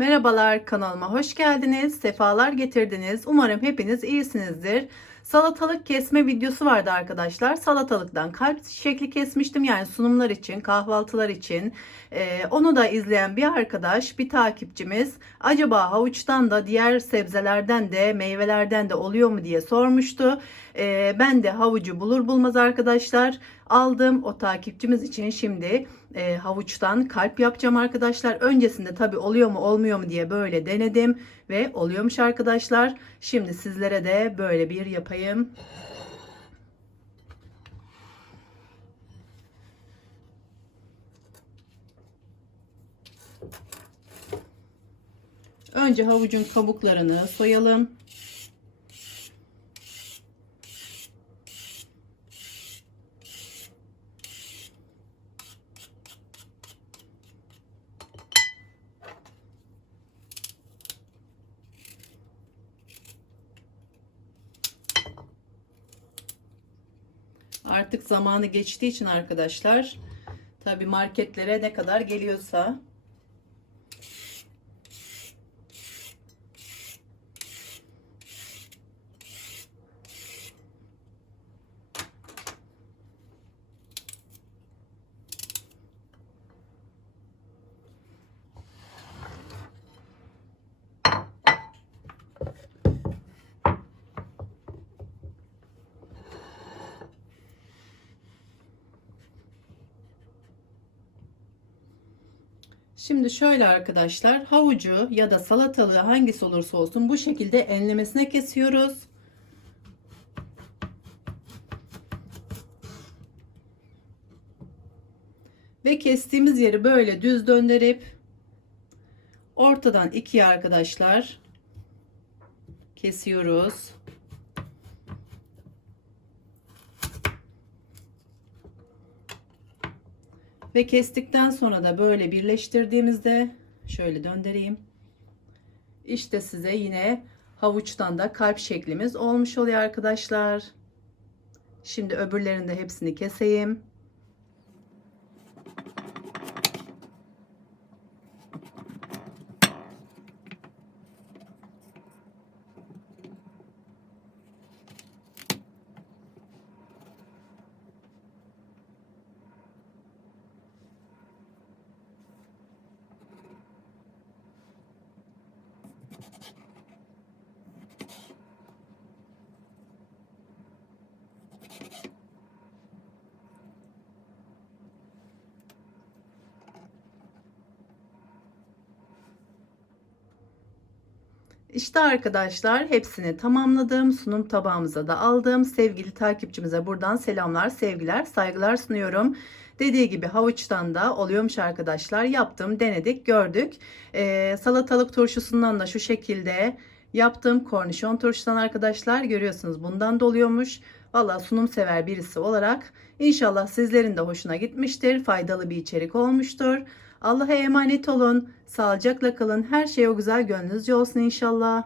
Merhabalar kanalıma hoş geldiniz. Sefalar getirdiniz. Umarım hepiniz iyisinizdir. Salatalık kesme videosu vardı arkadaşlar. Salatalıktan kalp şekli kesmiştim. Yani sunumlar için, kahvaltılar için. Ee, onu da izleyen bir arkadaş, bir takipçimiz acaba havuçtan da diğer sebzelerden de meyvelerden de oluyor mu diye sormuştu. Ee, ben de havucu bulur bulmaz arkadaşlar aldım. O takipçimiz için şimdi e, havuçtan kalp yapacağım arkadaşlar. Öncesinde tabi oluyor mu olmuyor mu diye böyle denedim ve oluyormuş arkadaşlar. Şimdi sizlere de böyle bir yapayım. Önce havucun kabuklarını soyalım. Artık zamanı geçtiği için arkadaşlar tabi marketlere ne kadar geliyorsa Şimdi şöyle arkadaşlar havucu ya da salatalığı hangisi olursa olsun bu şekilde enlemesine kesiyoruz. Ve kestiğimiz yeri böyle düz döndürüp ortadan ikiye arkadaşlar kesiyoruz. Ve kestikten sonra da böyle birleştirdiğimizde şöyle döndüreyim. İşte size yine havuçtan da kalp şeklimiz olmuş oluyor arkadaşlar. Şimdi öbürlerini de hepsini keseyim. Thank you. İşte arkadaşlar hepsini tamamladım. Sunum tabağımıza da aldım. Sevgili takipçimize buradan selamlar, sevgiler, saygılar sunuyorum. Dediği gibi havuçtan da oluyormuş arkadaşlar. Yaptım, denedik, gördük. Ee, salatalık turşusundan da şu şekilde yaptım. Kornişon turşusundan arkadaşlar görüyorsunuz bundan da oluyormuş. Valla sunum sever birisi olarak inşallah sizlerin de hoşuna gitmiştir. Faydalı bir içerik olmuştur. Allah'a emanet olun. Sağlıcakla kalın. Her şey o güzel gönlünüzce olsun inşallah.